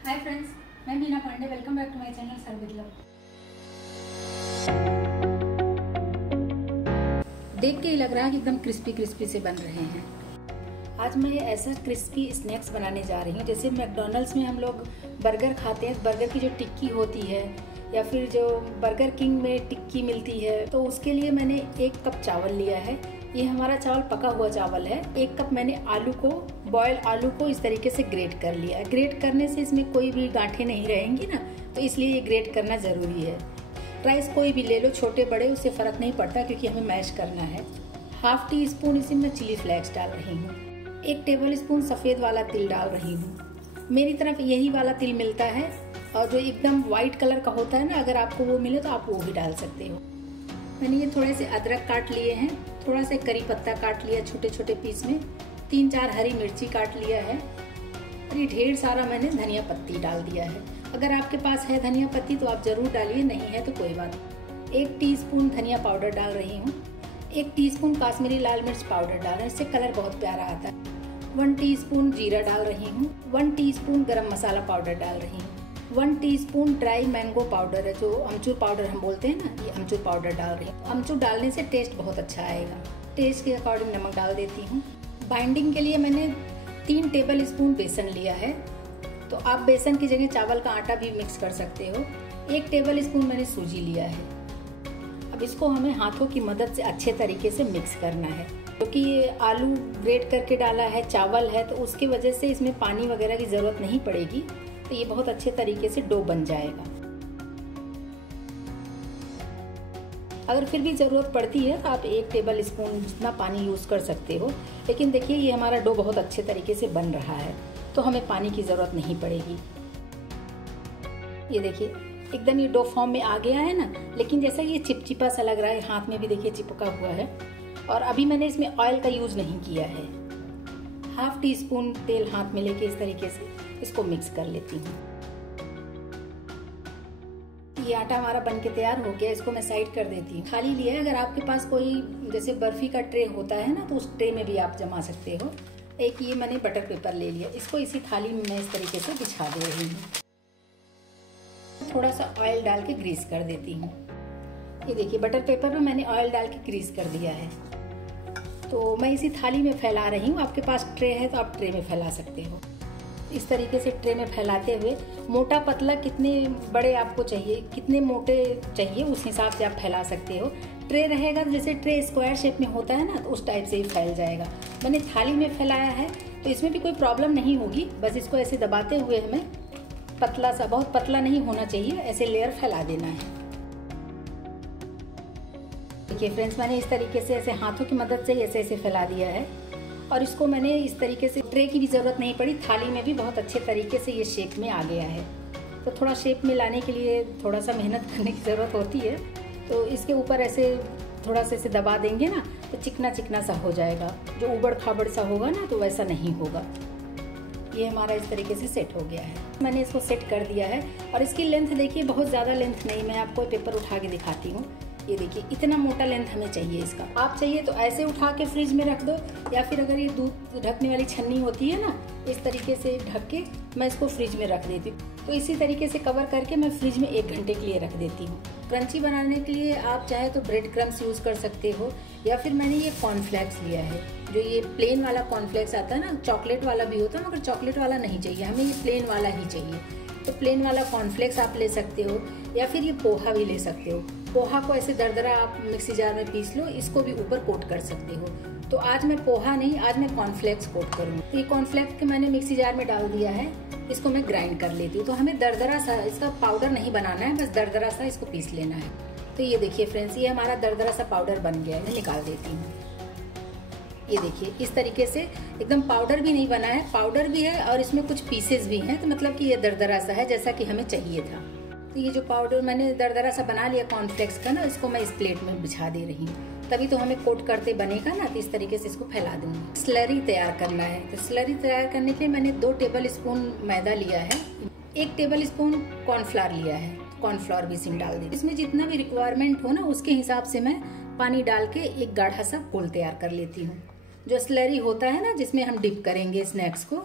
हाय friends, मैं Meena Pandey. Welcome back to my channel serve with love. देख के ही लग रहा है कि एकदम क्रिस्पी क्रिस्पी से बन रहे हैं। आज मैं ऐसा क्रिस्पी स्नैक्स बनाने जा रही हूँ जैसे मैकडॉनल्ड्स में हम लोग बर्गर खाते हैं। बर्गर की जो टिक्की होती है या फिर जो बर्गर किंग में टिक्की मिलती है, तो उसके लिए मैंने 1 कप चावल लिया है। ये हमारा चावल पका हुआ चावल है। 1 कप मैंने बॉयल आलू को इस तरीके से ग्रेट कर लिया है। ग्रेट करने से इसमें कोई भी गांठें नहीं रहेंगी ना, तो इसलिए ये ग्रेट करना ज़रूरी है। राइस कोई भी ले लो, छोटे बड़े, उससे फ़र्क नहीं पड़ता क्योंकि हमें मैश करना है। ½ टी स्पून इसी में चिली फ्लेक्स डाल रही हूँ। 1 टेबल स्पून सफ़ेद वाला तिल डाल रही हूँ। मेरी तरफ यही वाला तिल मिलता है, और जो एकदम वाइट कलर का होता है ना, अगर आपको वो मिले तो आप वो भी डाल सकते हो। मैंने ये थोड़े से अदरक काट लिए हैं, थोड़ा से करी पत्ता काट लिया छोटे छोटे पीस में, 3-4 हरी मिर्ची काट लिया है, और ये ढेर सारा मैंने धनिया पत्ती डाल दिया है। अगर आपके पास है धनिया पत्ती तो आप ज़रूर डालिए, नहीं है तो कोई बात नहीं। 1 टीस्पून धनिया पाउडर डाल रही हूँ। 1 टीस्पून काश्मीरी लाल मिर्च पाउडर डाल रहे हैं, इससे कलर बहुत प्यारा आता है। 1 टीस्पून जीरा डाल रही हूँ। 1 टीस्पून गरम मसाला पाउडर डाल रही हूँ। 1 टीस्पून ड्राई मैंगो पाउडर है, जो अमचूर पाउडर हम बोलते हैं ना, ये अमचूर पाउडर डाल रही हूँ। अमचूर डालने से टेस्ट बहुत अच्छा आएगा। टेस्ट के अकॉर्डिंग नमक डाल देती हूँ। बाइंडिंग के लिए मैंने 3 टेबल स्पून बेसन लिया है, तो आप बेसन की जगह चावल का आटा भी मिक्स कर सकते हो। 1 टेबल स्पून मैंने सूजी लिया है। अब इसको हमें हाथों की मदद से अच्छे तरीके से मिक्स करना है, क्योंकि ये आलू ग्रेट करके डाला है, चावल है, तो उसकी वजह से इसमें पानी वगैरह की ज़रूरत नहीं पड़ेगी, तो ये बहुत अच्छे तरीके से डो बन जाएगा। अगर फिर भी ज़रूरत पड़ती है तो आप 1 टेबल स्पून जितना पानी यूज़ कर सकते हो, लेकिन देखिए ये हमारा डो बहुत अच्छे तरीके से बन रहा है, तो हमें पानी की ज़रूरत नहीं पड़ेगी। ये देखिए एकदम ये डो फॉर्म में आ गया है ना, लेकिन जैसा ये चिपचिपा सा लग रहा है, हाथ में भी देखिए चिपका हुआ है। और अभी मैंने इसमें ऑयल का यूज़ नहीं किया है। ½ टीस्पून तेल हाथ में लेके इस तरीके से इसको मिक्स कर लेती हूँ। ये आटा हमारा बनके तैयार हो गया, इसको मैं साइड कर देती हूँ। खाली लिया है, अगर आपके पास कोई जैसे बर्फी का ट्रे होता है ना, तो उस ट्रे में भी आप जमा सकते हो। एक ये मैंने बटर पेपर ले लिया, इसको इसी थाली में मैं इस तरीके से बिछा दे रही हूँ। थोड़ा सा ऑयल डाल के ग्रीस कर देती हूँ। ये देखिए बटर पेपर में मैंने ऑयल डाल के ग्रीस कर दिया है, तो मैं इसी थाली में फैला रही हूँ। आपके पास ट्रे है तो आप ट्रे में फैला सकते हो। इस तरीके से ट्रे में फैलाते हुए, मोटा पतला कितने बड़े आपको चाहिए, कितने मोटे चाहिए, उस हिसाब से आप फैला सकते हो। ट्रे रहेगा तो जैसे ट्रे स्क्वायर शेप में होता है ना, तो उस टाइप से ही फैल जाएगा। मैंने थाली में फैलाया है तो इसमें भी कोई प्रॉब्लम नहीं होगी। बस इसको ऐसे दबाते हुए हमें पतला सा, बहुत पतला नहीं होना चाहिए, ऐसे लेयर फैला देना है। देखिए फ्रेंड्स, मैंने इस तरीके से ऐसे हाथों की मदद से ऐसे ऐसे फैला दिया है, और इसको मैंने इस तरीके से, ट्रे की भी ज़रूरत नहीं पड़ी, थाली में भी बहुत अच्छे तरीके से ये शेप में आ गया है। तो थोड़ा शेप में लाने के लिए थोड़ा सा मेहनत करने की ज़रूरत होती है, तो इसके ऊपर ऐसे थोड़ा सा ऐसे दबा देंगे ना, तो चिकना चिकना सा हो जाएगा। जो उबड़ खाबड़ सा होगा ना, तो वैसा नहीं होगा। ये हमारा इस तरीके से सेट हो गया है। मैंने इसको सेट कर दिया है, और इसकी लेंथ देखिए बहुत ज़्यादा लेंथ नहीं, मैं आपको पेपर उठा के दिखाती हूँ। ये देखिए इतना मोटा लेंथ हमें चाहिए इसका। आप चाहिए तो ऐसे उठा के फ्रिज में रख दो, या फिर अगर ये दूध ढकने वाली छन्नी होती है ना, इस तरीके से ढक के मैं इसको फ्रिज में रख देती हूँ। तो इसी तरीके से कवर करके मैं फ्रिज में 1 घंटे के लिए रख देती हूँ। क्रंची बनाने के लिए आप चाहे तो ब्रेड क्रम्स यूज़ कर सकते हो, या फिर मैंने ये कॉर्नफ्लेक्स लिया है, जो ये प्लेन वाला कॉर्नफ्लेक्स आता है ना, चॉकलेट वाला भी होता है, मगर चॉकलेट वाला नहीं चाहिए हमें, ये प्लेन वाला ही चाहिए। तो प्लेन वाला कॉर्नफ्लेक्स आप ले सकते हो, या फिर ये पोहा भी ले सकते हो। पोहा को ऐसे दरदरा आप मिक्सी जार में पीस लो, इसको भी ऊपर कोट कर सकते हो। तो आज मैं पोहा नहीं, आज मैं कॉर्नफ्लेक्स कोट करूँगी। तो ये कॉर्नफ्लेक्स के मैंने मिक्सी जार में डाल दिया है, इसको मैं ग्राइंड कर लेती हूँ। तो हमें दरदरा सा इसका पाउडर नहीं बनाना है, बस दरदरा सा इसको पीस लेना है। तो ये देखिए फ्रेंड्स, ये हमारा दरदरा सा पाउडर बन गया है। मैं निकाल देती हूँ। ये देखिए इस तरीके से एकदम पाउडर भी नहीं बना है, पाउडर भी है और इसमें कुछ पीसेस भी हैं, तो मतलब कि ये दरदरा सा है जैसा कि हमें चाहिए था। तो ये जो पाउडर मैंने दरदरा सा बना लिया कॉर्नफ्लेक्स का ना, इसको मैं इस प्लेट में बिछा दे रही हूँ। तभी तो हमें कोट करते बनेगा ना, तो इस तरीके से इसको फैला दूंगी। स्लरी तैयार करना है, तो स्लरी तैयार करने के लिए मैंने 2 टेबल स्पून मैदा लिया है, 1 टेबल स्पून कॉर्नफ्लावर लिया है। कॉर्नफ्लावर भी इसमें डाल दी। इसमें जितना भी रिक्वायरमेंट हो ना, उसके हिसाब से मैं पानी डाल के एक गाढ़ा सा घोल तैयार कर लेती हूँ। जो स्लरी होता है ना, जिसमें हम डिप करेंगे स्नैक्स को,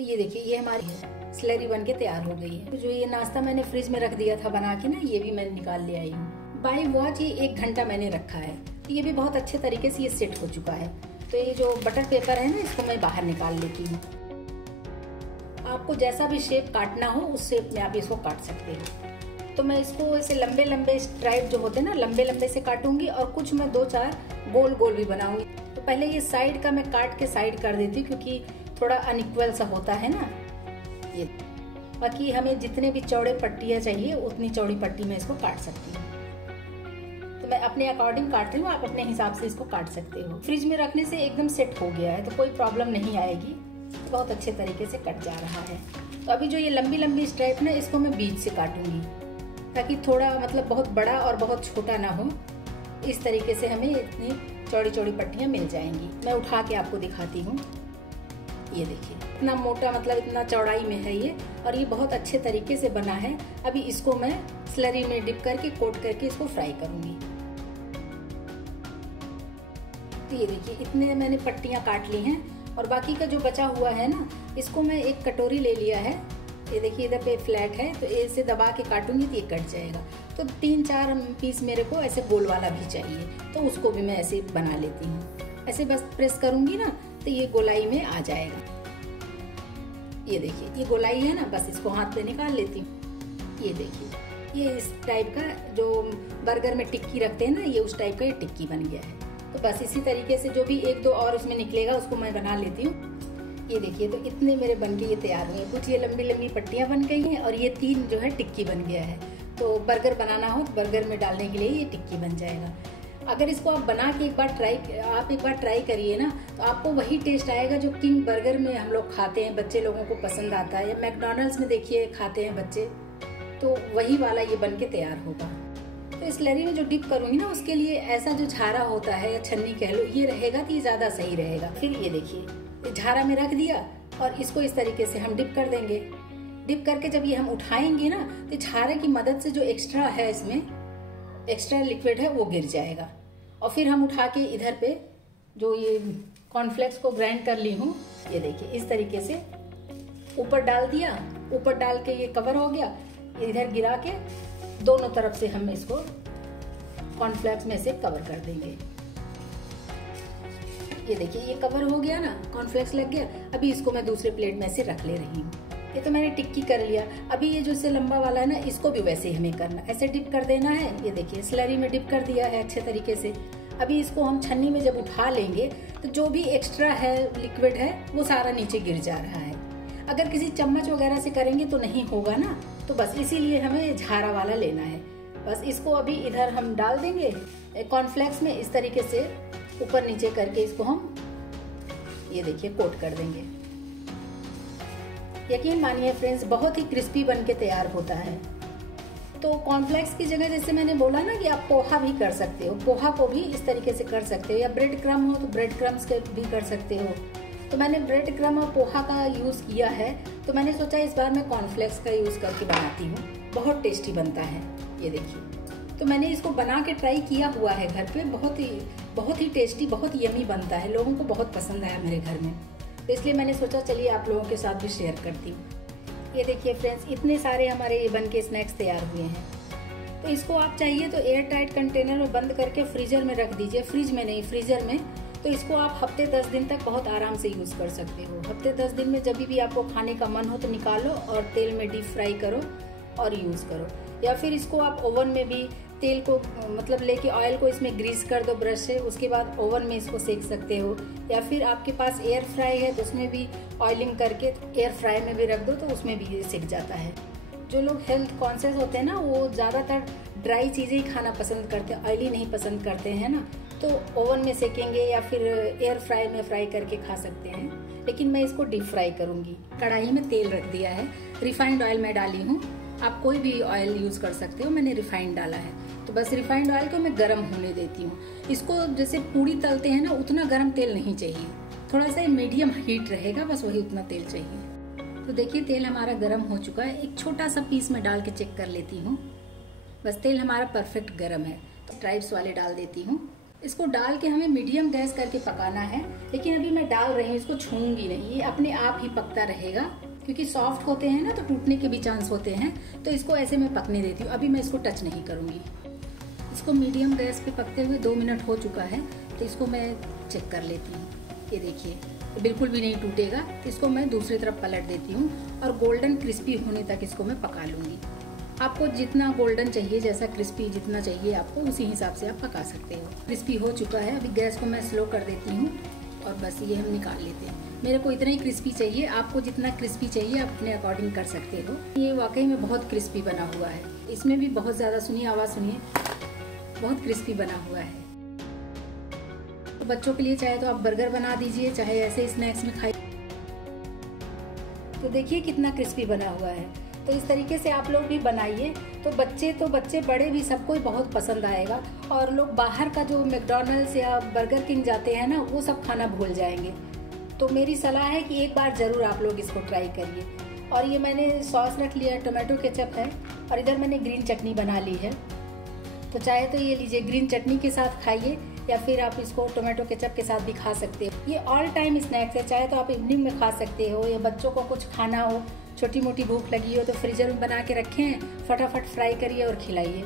तो ये देखिए ये हमारी स्लरी बन के तैयार हो गई है। तो जो ये नाश्ता मैंने फ्रिज में रख दिया था बना के ना, ये भी मैंने निकाल ले आई हूँ। बाय वॉच ये 1 घंटा मैंने रखा है। तो ये भी बहुत अच्छे तरीके से ये सेट हो चुका है। तो ये जो बटर पेपर है ना, इसको मैं बाहर निकाल लेती हूँ। आपको जैसा भी शेप काटना हो उस शेप में आप इसको काट सकते हो। तो मैं इसको ऐसे लंबे लंबे स्ट्राइप जो होते हैं ना, लंबे लंबे से काटूंगी और कुछ मैं 2-4 गोल गोल भी बनाऊंगी। तो पहले ये साइड का मैं काट के साइड कर देती हूँ, क्योंकि थोड़ा अनइक्वल सा होता है ना ये। बाकी हमें जितने भी चौड़े पट्टियाँ चाहिए उतनी चौड़ी पट्टी में इसको काट सकती हूँ। तो मैं अपने अकॉर्डिंग काट रही हूँ, आप अपने हिसाब से इसको काट सकते हो। फ्रिज में रखने से एकदम सेट हो गया है, तो कोई प्रॉब्लम नहीं आएगी। बहुत अच्छे तरीके से कट जा रहा है। तो अभी जो ये लंबी लंबी स्ट्राइप ना, इसको मैं बीच से काटूंगी, ताकि थोड़ा मतलब बहुत बड़ा और बहुत छोटा ना हो। इस तरीके से हमें इतनी चौड़ी चौड़ी पट्टियाँ मिल जाएंगी। मैं उठा के आपको दिखाती हूँ। ये देखिए इतना मोटा, मतलब इतना चौड़ाई में है ये, और ये बहुत अच्छे तरीके से बना है। अभी इसको मैं स्लरी में डिप करके कोट करके इसको फ्राई करूंगी। तो ये देखिए इतने मैंने पट्टियाँ काट ली हैं, और बाकी का जो बचा हुआ है ना, इसको मैं एक कटोरी ले लिया है। ये देखिए इधर पे फ्लैट है, तो इसे दबा के काटूंगी तो ये कट जाएगा। तो 3-4 पीस मेरे को ऐसे गोल वाला भी चाहिए, तो उसको भी मैं ऐसे बना लेती हूँ। ऐसे बस प्रेस करूंगी ना, तो ये गोलाई में आ जाएगा। ये देखिए ये गोलाई है ना, बस इसको हाथ पे निकाल लेती हूँ। ये देखिए ये इस टाइप का जो बर्गर में टिक्की रखते हैं ना, ये उस टाइप का ये टिक्की बन गया है। तो बस इसी तरीके से जो भी 1-2 और उसमें निकलेगा उसको मैं बना लेती हूँ। ये देखिए तो इतने मेरे बन के ये तैयार हुए। कुछ ये लंबी लंबी पट्टियाँ बन गई हैं, और ये 3 जो है टिक्की बन गया है। तो बर्गर बनाना हो तो बर्गर में डालने के लिए ये टिक्की बन जाएगा। अगर इसको आप बना के एक बार ट्राई करिए ना, तो आपको वही टेस्ट आएगा जो किंग बर्गर में हम लोग खाते हैं, बच्चे लोगों को पसंद आता है, या मैकडॉनल्ड्स में देखिए खाते हैं बच्चे, तो वही वाला ये बन के तैयार होगा। तो स्लरी में जो डिप करूंगी ना, उसके लिए ऐसा जो झारा होता है या छन्नी कह लो, ये रहेगा तो ये ज्यादा सही रहेगा। फिर ये देखिए झारा में रख दिया, और इसको इस तरीके से हम डिप कर देंगे। डिप करके जब ये हम उठाएंगे ना, तो झारे की मदद से जो एक्स्ट्रा है, इसमें एक्स्ट्रा लिक्विड है, वो गिर जाएगा। और फिर हम उठा के इधर पे जो ये कॉर्नफ्लेक्स को ग्राइंड कर ली हूँ, ये देखिए इस तरीके से ऊपर डाल दिया। ऊपर डाल के ये कवर हो गया। इधर गिरा के दोनों तरफ से हम इसको कॉर्नफ्लेक्स में से कवर कर देंगे। ये देखिए ये कवर हो गया ना, कॉर्नफ्लेक्स लग गया। अभी इसको मैं दूसरे प्लेट में से रख ले रही हूँ। ये तो मैंने टिक्की कर लिया। अभी ये जो से लंबा वाला है ना, इसको भी वैसे ही हमें करना, ऐसे डिप कर देना है। ये देखिए स्लरी में डिप कर दिया है अच्छे तरीके से। अभी इसको हम छन्नी में जब उठा लेंगे, तो जो भी एक्स्ट्रा है लिक्विड है, वो सारा नीचे गिर जा रहा है। अगर किसी चम्मच वगैरह से करेंगे तो नहीं होगा ना, तो बस इसीलिए हमें झारा वाला लेना है। बस इसको अभी इधर हम डाल देंगे कॉर्नफ्लेक्स में, इस तरीके से ऊपर नीचे करके इसको हम ये देखिए कोट कर देंगे। यकीन मानिए फ्रेंड्स, बहुत ही क्रिस्पी बन के तैयार होता है। तो कॉर्नफ्लेक्स की जगह जैसे मैंने बोला ना कि आप पोहा भी कर सकते हो, पोहा को भी इस तरीके से कर सकते हो, या ब्रेड क्रम हो तो ब्रेड क्रम्स के भी कर सकते हो। तो मैंने ब्रेड क्रम और पोहा का यूज़ किया है, तो मैंने सोचा इस बार मैं कॉर्नफ्लेक्स का यूज़ करके बनाती हूँ। बहुत टेस्टी बनता है। ये देखिए तो मैंने इसको बना के ट्राई किया हुआ है घर पे, बहुत ही टेस्टी, बहुत यमी बनता है। लोगों को बहुत पसंद आया मेरे घर में, तो इसलिए मैंने सोचा चलिए आप लोगों के साथ भी शेयर करती हूँ। ये देखिए फ्रेंड्स, इतने सारे हमारे ये बन के स्नैक्स तैयार हुए हैं। तो इसको आप चाहिए तो एयर टाइट कंटेनर में बंद करके फ्रीजर में रख दीजिए। फ्रिज में नहीं, फ्रीजर में। तो इसको आप हफ्ते 10 दिन तक बहुत आराम से यूज़ कर सकते हो। हफ्ते 10 दिन में जब भी आपको खाने का मन हो तो निकालो और तेल में डीप फ्राई करो और यूज़ करो। या फिर इसको आप ओवन में भी तेल को मतलब लेके ऑयल को इसमें ग्रीस कर दो ब्रश से, उसके बाद ओवन में इसको सेक सकते हो। या फिर आपके पास एयर फ्राई है तो उसमें भी ऑयलिंग करके एयर फ्राई में भी रख दो, तो उसमें भी सेक जाता है। जो लोग हेल्थ कॉन्शियस होते हैं ना, वो ज़्यादातर ड्राई चीज़ें ही खाना पसंद करते हैं, ऑयली नहीं पसंद करते हैं ना, तो ओवन में सेकेंगे या फिर एयर फ्राई में फ्राई करके खा सकते हैं। लेकिन मैं इसको डीप फ्राई करूँगी। कढ़ाई में तेल रख दिया है, रिफाइंड ऑयल मैं डाली हूँ। आप कोई भी ऑयल यूज़ कर सकते हो, मैंने रिफाइंड डाला है। तो बस रिफाइंड ऑयल को मैं गर्म होने देती हूँ। इसको जैसे पूड़ी तलते हैं ना, उतना गर्म तेल नहीं चाहिए, थोड़ा सा मीडियम हीट रहेगा, बस वही उतना तेल चाहिए। तो देखिए तेल हमारा गर्म हो चुका है। एक छोटा सा पीस में डाल के चेक कर लेती हूँ। बस तेल हमारा परफेक्ट गर्म है। तो ट्राइब्स वाले डाल देती हूँ। इसको डाल के हमें मीडियम गैस करके पकाना है, लेकिन अभी मैं डाल रही हूँ, इसको छूऊंगी नहीं, ये अपने आप ही पकता रहेगा क्योंकि सॉफ्ट होते हैं ना तो टूटने के भी चांस होते हैं, तो इसको ऐसे मैं पकने देती हूँ। अभी मैं इसको टच नहीं करूँगी। इसको मीडियम गैस पे पकते हुए 2 मिनट हो चुका है, तो इसको मैं चेक कर लेती हूँ। ये देखिए बिल्कुल भी नहीं टूटेगा, तो इसको मैं दूसरी तरफ पलट देती हूँ और गोल्डन क्रिस्पी होने तक इसको मैं पका लूँगी। आपको जितना गोल्डन चाहिए, जैसा क्रिस्पी जितना चाहिए आपको, उसी हिसाब से आप पका सकते हो। क्रिस्पी हो चुका है, अभी गैस को मैं स्लो कर देती हूँ और बस ये हम निकाल लेते हैं। मेरे को इतना ही क्रिस्पी चाहिए, आपको जितना क्रिस्पी चाहिए आप अपने अकॉर्डिंग कर सकते हो। ये वाकई में बहुत क्रिस्पी बना हुआ है, इसमें भी बहुत ज़्यादा, सुनिए आवाज़ सुनिए, बहुत क्रिस्पी बना हुआ है। तो बच्चों के लिए चाहे तो आप बर्गर बना दीजिए, चाहे ऐसे स्नैक्स में खाइए। तो देखिए कितना क्रिस्पी बना हुआ है। तो इस तरीके से आप लोग भी बनाइए, तो बच्चे बड़े भी सबको बहुत पसंद आएगा। और लोग बाहर का जो मैकडॉनल्ड्स या बर्गर किंग जाते हैं ना, वो सब खाना भूल जाएंगे। तो मेरी सलाह है कि एक बार ज़रूर आप लोग इसको ट्राई करिए। और ये मैंने सॉस रख लिया, टोमेटो केचप है, और इधर मैंने ग्रीन चटनी बना ली है। तो चाहे तो ये लीजिए, ग्रीन चटनी के साथ खाइए या फिर आप इसको टोमेटो केचप के साथ भी खा सकते हो। ये ऑल टाइम स्नैक्स है, चाहे तो आप इवनिंग में खा सकते हो, या बच्चों को कुछ खाना हो, छोटी मोटी भूख लगी हो तो फ्रीजर में बना के रखें, फटाफट फ्राई करिए और खिलाइए।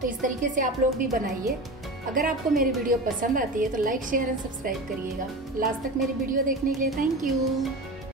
तो इस तरीके से आप लोग भी बनाइए। अगर आपको मेरी वीडियो पसंद आती है तो लाइक, शेयर एंड सब्सक्राइब करिएगा। लास्ट तक मेरी वीडियो देखने के लिए थैंक यू।